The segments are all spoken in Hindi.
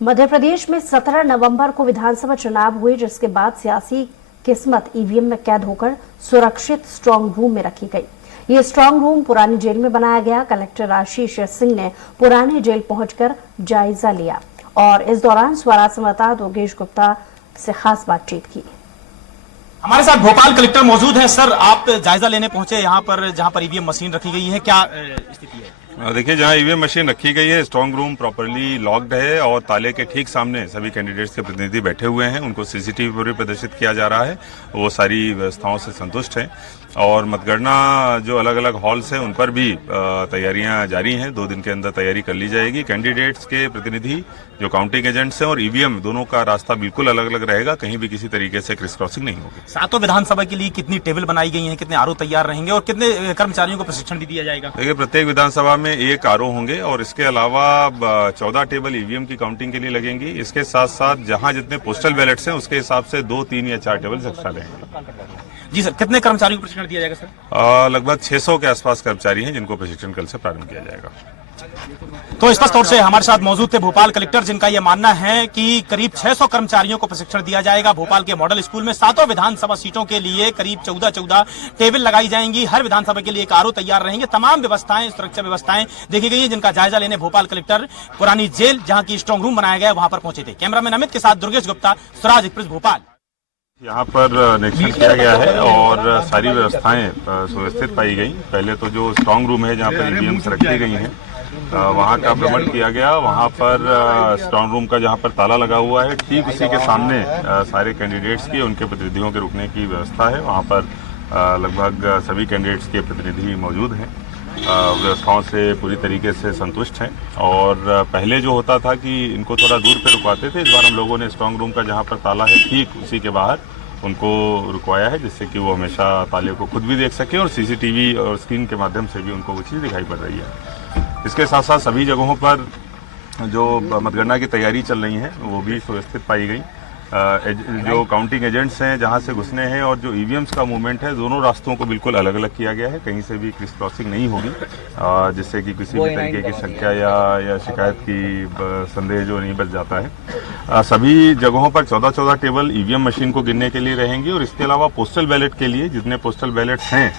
मध्य प्रदेश में 17 नवंबर को विधानसभा चुनाव हुए, जिसके बाद सियासी किस्मत ईवीएम में कैद होकर सुरक्षित स्ट्रांग रूम में रखी गई। ये स्ट्रांग रूम पुरानी जेल में बनाया गया। कलेक्टर आशीष सिंह ने पुरानी जेल पहुंचकर जायजा लिया और इस दौरान स्वराज संवाददाता दुर्गेश गुप्ता से खास बातचीत की। हमारे साथ भोपाल कलेक्टर मौजूद हैं। सर, आप जायजा लेने पहुंचे यहाँ पर, जहाँ पर ईवीएम मशीन रखी गई है, क्या स्थिति है? देखिए, जहाँ ईवीएम मशीन रखी गई है, स्ट्रांग रूम प्रॉपर्ली लॉक्ड है और ताले के ठीक सामने सभी कैंडिडेट्स के प्रतिनिधि बैठे हुए हैं। उनको सीसीटीवी पर भी प्रदर्शित किया जा रहा है। वो सारी व्यवस्थाओं से संतुष्ट हैं और मतगणना जो अलग अलग हॉल्स हैं उन पर भी तैयारियां जारी हैं। 2 दिन के अंदर तैयारी कर ली जाएगी। कैंडिडेट्स के प्रतिनिधि जो काउंटिंग एजेंट्स हैं और ईवीएम दोनों का रास्ता बिल्कुल अलग अलग रहेगा। कहीं भी किसी तरीके से क्रिस क्रॉसिंग नहीं होगी। 7 विधानसभा के लिए कितनी टेबल बनाई गई हैं, कितने आरओ तैयार रहेंगे और कितने कर्मचारियों को प्रशिक्षण भी दिया जाएगा? देखिए, प्रत्येक विधानसभा में 1 आरओ होंगे और इसके अलावा 14 टेबल ईवीएम की काउंटिंग के लिए लगेंगी। इसके साथ साथ जहां जितने पोस्टल बैलेट्स हैं उसके हिसाब से 2, 3 या 4 टेबल एक्स्ट्रा रहेंगे। जी सर, कितने कर्मचारियों को प्रशिक्षण दिया जाएगा सर? लगभग 600 के आसपास कर्मचारी हैं जिनको प्रशिक्षण कल से प्रारंभ किया जाएगा। तो स्पष्ट तौर से हमारे साथ मौजूद थे भोपाल कलेक्टर, जिनका यह मानना है कि करीब 600 कर्मचारियों को प्रशिक्षण दिया जाएगा। भोपाल के मॉडल स्कूल में 7 विधानसभा सीटों के लिए करीब 14 टेबल लगाई जाएंगी। हर विधानसभा के लिए 1 आरओ तैयार रहेंगे। तमाम व्यवस्थाएं, सुरक्षा व्यवस्थाएं देखी गई है, जिनका जायजा लेने भोपाल कलेक्टर पुरानी जेल, जहां की स्ट्रांग रूम बनाया गया है, वहां पर पहुंचे थे। कैमरामैन अमित के साथ दुर्गेश गुप्ता, स्वराज एक्सप्रेस, भोपाल। यहाँ पर निरीक्षण किया गया है और सारी व्यवस्थाएं सुव्यवस्थित पाई गई। पहले तो जो स्ट्रांग रूम है जहाँ पर ईवीएम रखी गई हैं, वहाँ का भ्रमण किया गया। वहाँ पर स्ट्रांग रूम का जहाँ पर ताला लगा हुआ है, ठीक उसी के सामने सारे कैंडिडेट्स की, उनके प्रतिनिधियों के रुकने की व्यवस्था है। वहाँ पर लगभग सभी कैंडिडेट्स के प्रतिनिधि मौजूद हैं। व्यवस्थाओं से पूरी तरीके से संतुष्ट हैं और पहले जो होता था कि इनको थोड़ा दूर पे रुकवाते थे, इस बार हम लोगों ने स्ट्रांग रूम का जहाँ पर ताला है ठीक उसी के बाहर उनको रुकवाया है, जिससे कि वो हमेशा ताले को खुद भी देख सके और सीसीटीवी और स्क्रीन के माध्यम से भी उनको वो चीज़ दिखाई पड़ रही है। इसके साथ साथ सभी जगहों पर जो मतगणना की तैयारी चल रही है वो भी सुव्यवस्थित पाई गई। जो काउंटिंग एजेंट्स हैं जहां से घुसने हैं और जो ईवीएम्स का मूवमेंट है, दोनों रास्तों को बिल्कुल अलग अलग किया गया है। कहीं से भी क्रिस क्रॉसिंग नहीं होगी, जिससे कि किसी भी तरीके की शंका या शिकायत की संदेह जो नहीं बच जाता है। सभी जगहों पर 14 टेबल ईवीएम मशीन को गिनने के लिए रहेंगी और इसके अलावा पोस्टल बैलेट के लिए जितने पोस्टल बैलेट्स हैं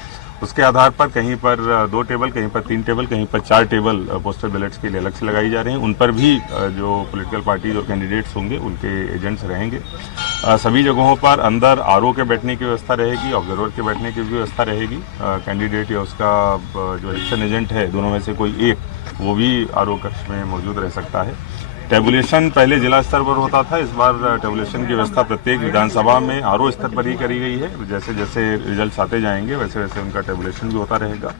उसके आधार पर कहीं पर 2 टेबल, कहीं पर 3 टेबल, कहीं पर 4 टेबल पोस्टल बैलेट्स के लिए अलग से लगाई जा रही हैं। उन पर भी जो पॉलिटिकल पार्टीज और कैंडिडेट्स होंगे उनके एजेंट्स रहेंगे। सभी जगहों पर अंदर आरओ के बैठने की व्यवस्था रहेगी, ऑब्जर्वर के बैठने की भी व्यवस्था रहेगी। कैंडिडेट या उसका जो इलेक्शन एजेंट है, दोनों में से कोई एक, वो भी आरओ कक्ष में मौजूद रह सकता है। टेबुलेशन पहले जिला स्तर पर होता था, इस बार टेबुलेशन की व्यवस्था प्रत्येक विधानसभा में आरओ स्तर पर ही करी गई है। जैसे जैसे रिजल्ट्स आते जाएंगे वैसे वैसे उनका टेबुलेशन भी होता रहेगा।